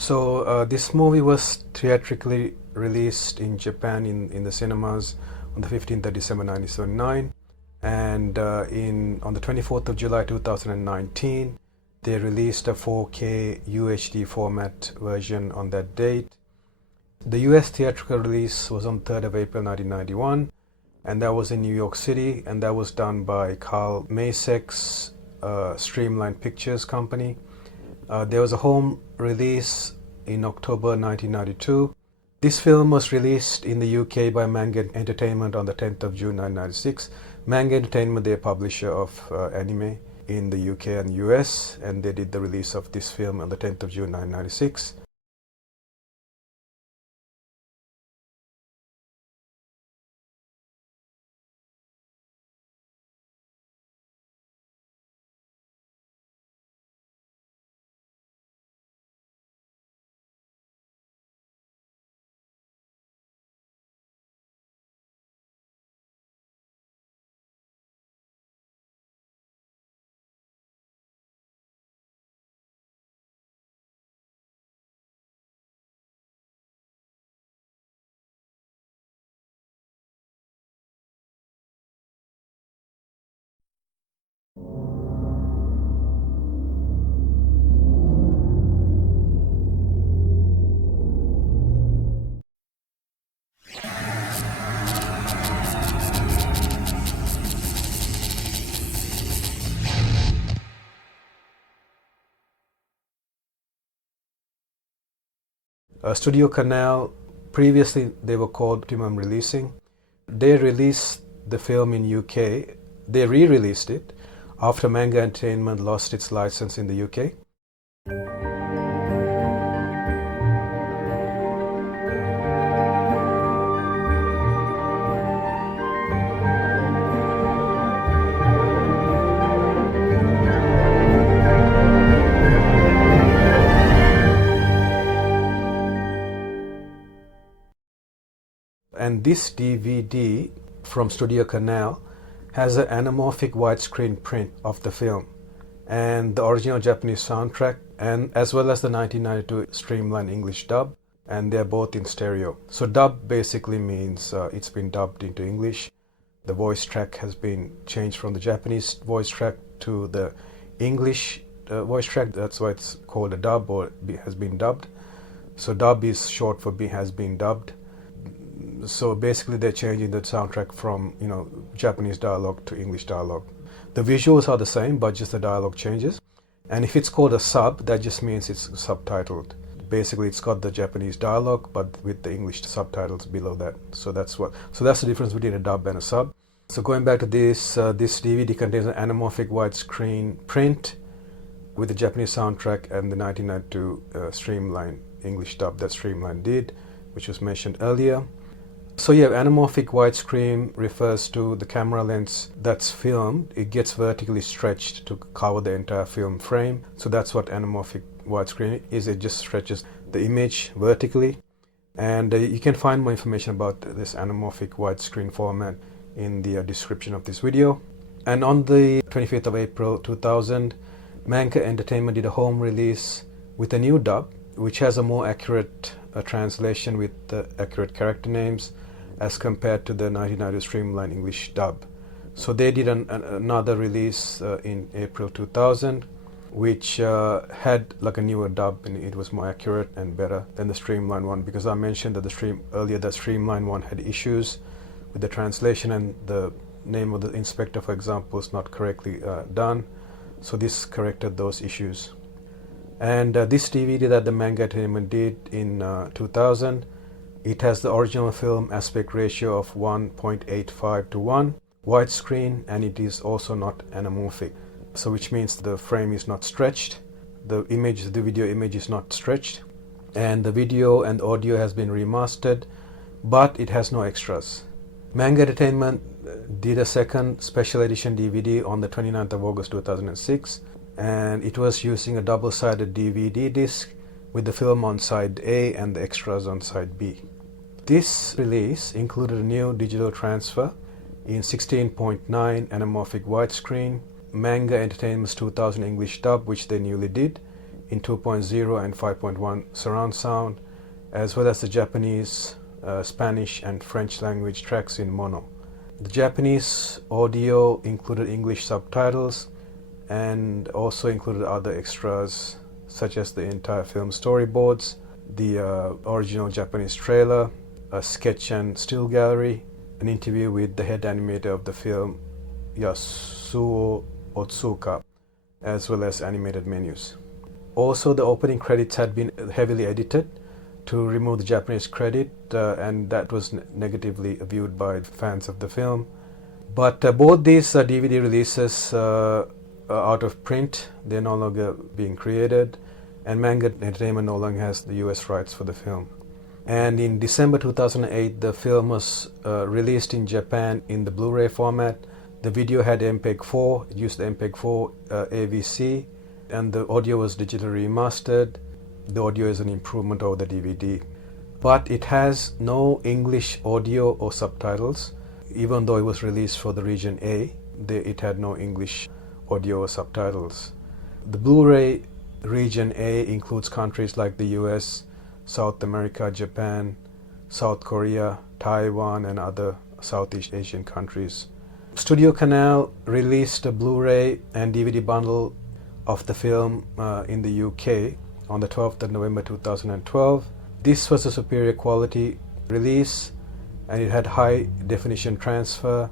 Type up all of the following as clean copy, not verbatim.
This movie was theatrically released in Japan in the cinemas on the 15th of December 1979, and on the 24th of July 2019 they released a 4K UHD format version on that date. The US theatrical release was on 3rd of April 1991, and that was in New York City, and that was done by Carl Masek's Streamline Pictures company. There was a home release in October 1992. This film was released in the UK by Manga Entertainment on the 10th of June 1996. Manga Entertainment, they're a publisher of anime in the UK and US, and they did the release of this film on the 10th of June 1996. StudioCanal, previously they were called Optimum Releasing. They released the film in UK. They re-released it after Manga Entertainment lost its license in the UK. And this DVD from StudioCanal has an anamorphic widescreen print of the film and the original Japanese soundtrack, and as well as the 1992 Streamline English dub, and they're both in stereo. So dub basically means it's been dubbed into English. The voice track has been changed from the Japanese voice track to the English voice track. That's why it's called a dub, or has been dubbed. So dub is short for has been dubbed. So basically they're changing the soundtrack from Japanese dialogue to English dialogue. The visuals are the same, but just the dialogue changes. And if it's called a sub, that just means it's subtitled. Basically it's got the Japanese dialogue but with the English subtitles below that. So that's the difference between a dub and a sub. So going back to this, this DVD contains an anamorphic widescreen print with the Japanese soundtrack and the 1992 Streamline English dub that Streamline did, which was mentioned earlier. So yeah, anamorphic widescreen refers to the camera lens that's filmed. It gets vertically stretched to cover the entire film frame. So that's what anamorphic widescreen is. It just stretches the image vertically. And you can find more information about this anamorphic widescreen format in the description of this video. And on the 25th of April 2000, Manga Entertainment did a home release with a new dub, which has a more accurate translation with accurate character names as compared to the 1990 Streamline English dub. So they did another release in April 2000, which had like a newer dub, and it was more accurate and better than the Streamline one, because I mentioned that the Streamline one had issues with the translation, and the name of the inspector, for example, was not correctly done. So this corrected those issues. And this DVD that the Manga Entertainment did in 2000, it has the original film aspect ratio of 1.85 to 1, widescreen, and it is also not anamorphic. So which means the frame is not stretched, the video image is not stretched, and the video and audio has been remastered, but it has no extras. Manga Entertainment did a second special edition DVD on the 29th of August 2006, and it was using a double-sided DVD disc with the film on side A and the extras on side B. This release included a new digital transfer in 16.9 anamorphic widescreen, Manga Entertainment's 2000 English dub, which they newly did, in 2.0 and 5.1 surround sound, as well as the Japanese, Spanish and French language tracks in mono. The Japanese audio included English subtitles and also included other extras such as the entire film storyboards, the original Japanese trailer, a sketch and still gallery, an interview with the head animator of the film, Yasuo Otsuka, as well as animated menus. Also, the opening credits had been heavily edited to remove the Japanese credit, and that was negatively viewed by fans of the film. But both these DVD releases are out of print. They're no longer being created, and Manga Entertainment no longer has the US rights for the film. And in December 2008, the film was released in Japan in the Blu-ray format. The video had MPEG-4, it used the MPEG-4 AVC, and the audio was digitally remastered. The audio is an improvement over the DVD. But it has no English audio or subtitles. Even though it was released for the region A, it had no English audio or subtitles. The Blu-ray region A includes countries like the US, South America, Japan, South Korea, Taiwan, and other Southeast Asian countries. StudioCanal released a Blu-ray and DVD bundle of the film in the UK on the 12th of November 2012. This was a superior quality release, and it had high definition transfer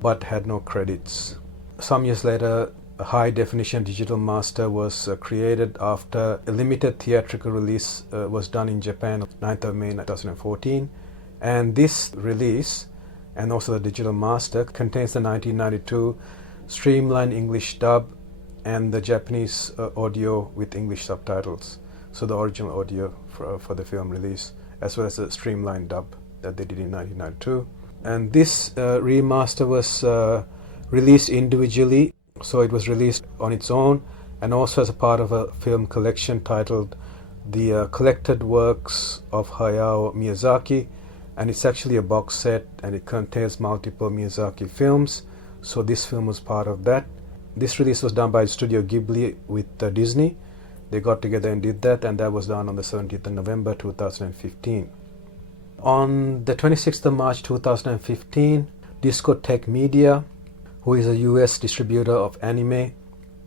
but had no credits. Some years later, a high definition digital master was created after a limited theatrical release was done in Japan on 9th of May 2014, and this release and also the digital master contains the 1992 Streamline English dub and the Japanese audio with English subtitles. So the original audio for the film release, as well as the Streamline dub that they did in 1992. And this remaster was released individually, so it was released on its own and also as a part of a film collection titled The Collected Works of Hayao Miyazaki, and it's actually a box set and it contains multiple Miyazaki films, so this film was part of that. This release was done by Studio Ghibli with Disney. They got together and did that, and that was done on the 17th of November 2015. On the 26th of March 2015, Discotech Media, who is a US distributor of anime,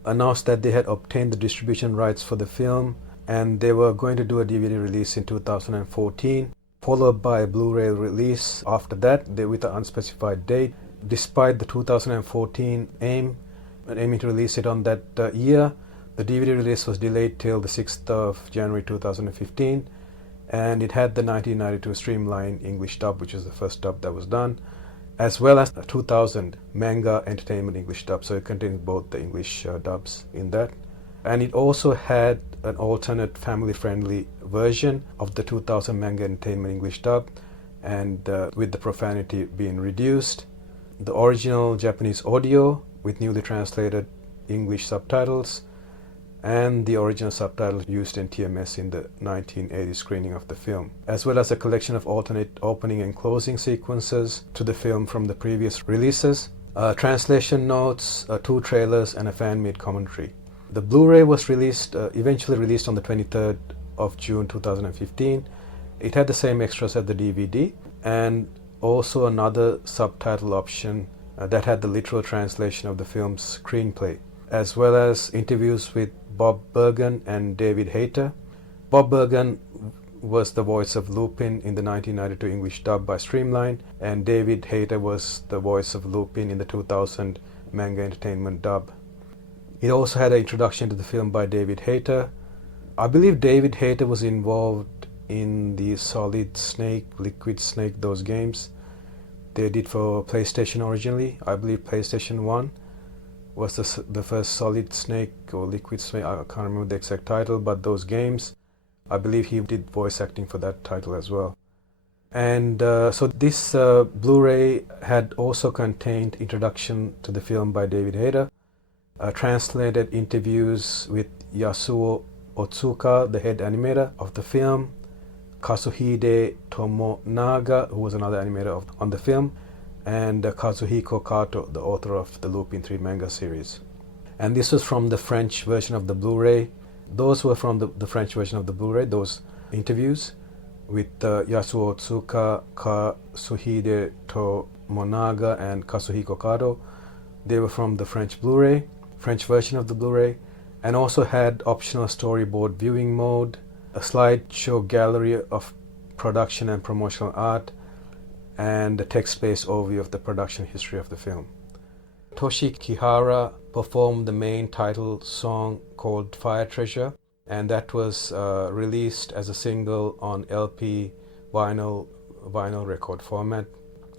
announced that they had obtained the distribution rights for the film, and they were going to do a DVD release in 2014, followed by a Blu-ray release after that, with an unspecified date. Despite the 2014 aiming to release it on that year, the DVD release was delayed till the 6th of January 2015, and it had the 1992 Streamline English dub, which is the first dub that was done, as well as the 2000 Manga Entertainment English dub, so it contains both the English dubs in that. And it also had an alternate family-friendly version of the 2000 Manga Entertainment English dub, and with the profanity being reduced. The original Japanese audio with newly translated English subtitles, and the original subtitles used in TMS in the 1980 screening of the film, as well as a collection of alternate opening and closing sequences to the film from the previous releases, translation notes, 2 trailers, and a fan-made commentary. The Blu-ray was eventually released on the 23rd of June 2015. It had the same extras as the DVD, and also another subtitle option that had the literal translation of the film's screenplay, as well as interviews with Bob Bergen and David Hayter. Bob Bergen was the voice of Lupin in the 1992 English dub by Streamline, and David Hayter was the voice of Lupin in the 2000 Manga Entertainment dub. It also had an introduction to the film by David Hayter. I believe David Hayter was involved in the Solid Snake, Liquid Snake, those games they did for PlayStation originally. I believe PlayStation 1 was the first Solid Snake or Liquid Snake, I can't remember the exact title, but those games, I believe he did voice acting for that title as well. And so this Blu-ray had also contained introduction to the film by David Hayter, translated interviews with Yasuo Otsuka, the head animator of the film, Kazuhide Tomonaga, who was another animator on the film, and Kazuhiko Kato, the author of the Lupin 3 manga series. And this was from the French version of the Blu-ray, Those were from the French version of the Blu-ray, those interviews with Yasuo Otsuka, Kazuhide to Managa, and Kazuhiko Kato. They were from the French Blu-ray, French version of the Blu-ray, and also had optional storyboard viewing mode, a slideshow gallery of production and promotional art, and a text-based overview of the production history of the film. Toshi Kihara performed the main title song called Fire Treasure, and that was released as a single on LP vinyl record format.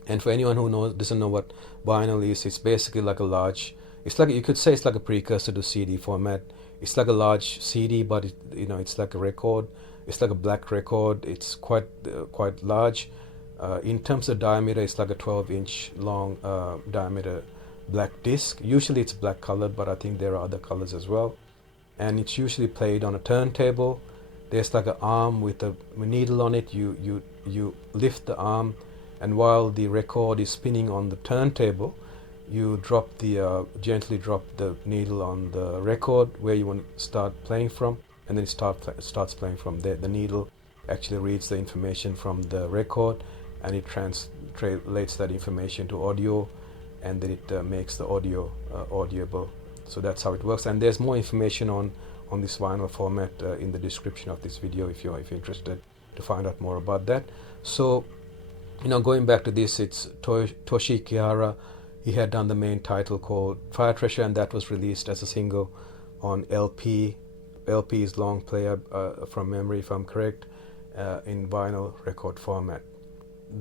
And for anyone who doesn't know what vinyl is, it's basically like a large, it's like, you could say it's like a precursor to CD format. It's like a large CD, but it's like a record. It's like a black record. It's quite large. In terms of diameter, it's like a 12-inch long diameter black disc. Usually it's black colored, but I think there are other colors as well. And it's usually played on a turntable. There's like an arm with a needle on it. You lift the arm, and while the record is spinning on the turntable, you gently drop the needle on the record where you want to start playing from, and then it starts playing from there. The needle actually reads the information from the record, and it translates that information to audio, and then it makes the audio audible. So that's how it works. And there's more information on this vinyl format in the description of this video if you're interested to find out more about that. So, going back to this, it's Toshi Kihara. He had done the main title called Fire Treasure, and that was released as a single on LP. LP is long player from memory, if I'm correct, in vinyl record format.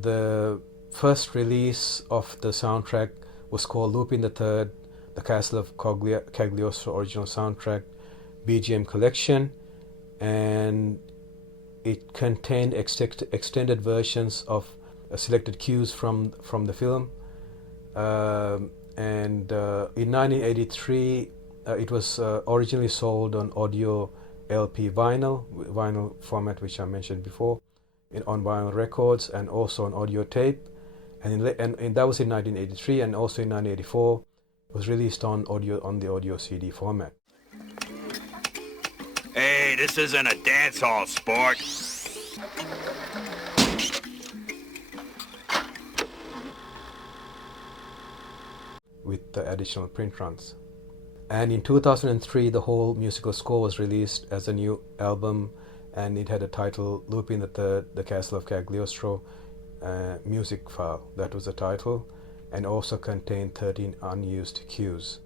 The first release of the soundtrack was called Lupin III, the Castle of Cagliostro original soundtrack BGM collection, and it contained extended versions of selected cues from the film. And in 1983, it was originally sold on audio LP vinyl format, which I mentioned before, on vinyl records, and also on audio tape. And that was in 1983, and also in 1984, it was released on the audio CD format. Hey, this isn't a dance hall, sport. With the additional print runs. And in 2003, the whole musical score was released as a new album, and it had a title, Lupin III, the Castle of Cagliostro music file. That was the title, and also contained 13 unused cues.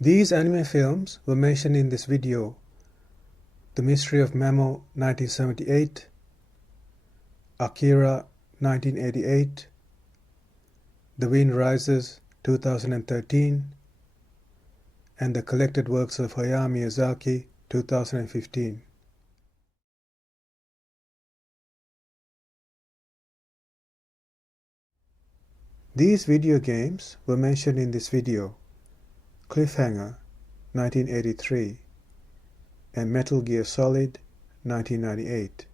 These anime films were mentioned in this video: The Mystery of Mamo 1978, Akira 1988, The Wind Rises 2013, and The Collected Works of Hayao Miyazaki 2015. These video games were mentioned in this video: Cliffhanger 1983 and Metal Gear Solid 1998.